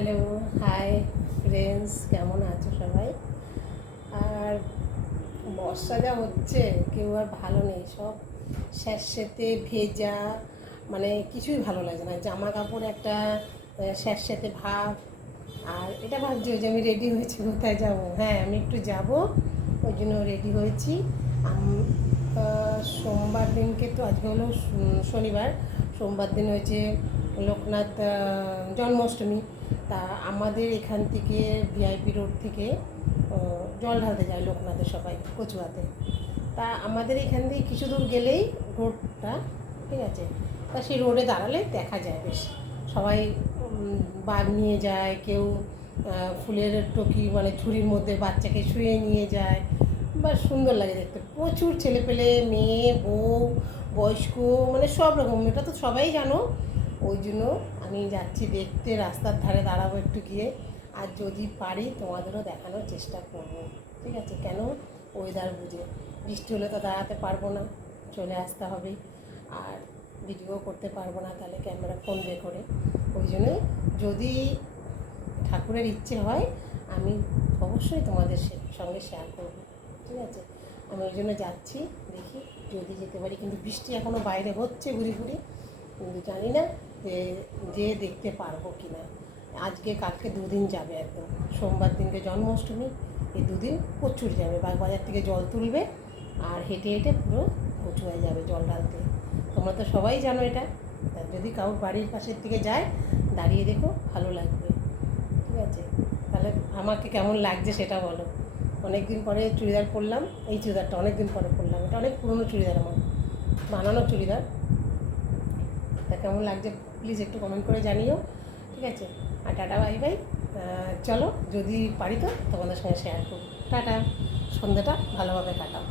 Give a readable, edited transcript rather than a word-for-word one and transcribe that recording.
Hello, hi friends, কেমন আছো সবাই? আর বর্ষা যা হচ্ছে কেউ আর ভালো নেই, সব স্যাঁতস্যাঁতে ভেজা, মানে কিছুই ভালো লাগে না। জামা কাপড় একটা স্যাঁতস্যাঁতে ভাব। আর এটা ভাবছি যে আমি রেডি হয়েছি, কোথায় যাব? হ্যাঁ, আমি একটু যাব, ওই জন্য রেডি হয়েছি। সোমবার দিনকে তো আজকে হলো শনিবার, সোমবার দিন হয়েছে লোকনাথ জন্মাষ্টমী। তা আমাদের এখান থেকে ভিআইপি রোড থেকে জল ঢালতে যায় লোকনাথের সবাই কচুয়াতে। তা আমাদের এখান থেকে কিছু দূর গেলেই রোডটা, ঠিক আছে, তা সেই রোডে দাঁড়ালে দেখা যায় বেশ সবাই বাগ নিয়ে যায়, কেউ ফুলের টকি মানে ঝুড়ির মধ্যে বাচ্চাকে শুয়ে নিয়ে যায়, বা সুন্দর লাগে দেখতে। প্রচুর ছেলেপেলে, মেয়ে, বউ, বয়স্ক, মানে সব রকম, এটা তো সবাই জানো। ওই জন্য আমি যাচ্ছি দেখতে, রাস্তার ধারে দাঁড়াবো একটু গিয়ে। আর যদি পারি তোমাদেরও দেখানোর চেষ্টা করব, ঠিক আছে? কেন, ওয়েদার বুঝে। বৃষ্টি হলে তো দাঁড়াতে পারবো না, চলে আসতে হবে। আর ভিডিও করতে পারবো না তাহলে ক্যামেরা ফোন বের করে। ওই জন্যই যদি ঠাকুরের ইচ্ছে হয় আমি অবশ্যই তোমাদের সঙ্গে শেয়ার করব, ঠিক আছে? আমি ওই জন্য যাচ্ছি, দেখি যদি যেতে পারি। কিন্তু বৃষ্টি এখনও বাইরে হচ্ছে ঘুরি ঘুরি, কিন্তু জানি না যে দেখতে পারবো কি না। আজকে কালকে দুদিন যাবে একদম। সোমবার দিনকে জন্মাষ্টমী, এই দুদিন প্রচুর যাবে। বাগবাজার থেকে জল তুলবে আর হেঁটে হেঁটে পুরো কচুয়ায় যাবে জল ঢালতে। তোমরা তো সবাই জানো এটা। যদি কারোর বাড়ির পাশের থেকে যায়, দাঁড়িয়ে দেখো, ভালো লাগবে, ঠিক আছে? তাহলে আমাকে কেমন লাগছে সেটা বলো। অনেক দিন পরে চুড়িদার পরলাম, এই চুড়িদারটা অনেক দিন পরে পরলাম, এটা অনেক পুরনো চুড়িদার, আমার বানানো চুড়িদার। তা কেমন লাগছে প্লিজ একটু কমেন্ট করে জানিও, ঠিক আছে? আর টাটা, বাই বাই। চলো, যদি পারি তো তোমাদের সঙ্গে শেয়ার করবো। টাটা, সন্ধ্যাটা ভালোভাবে কাটাও।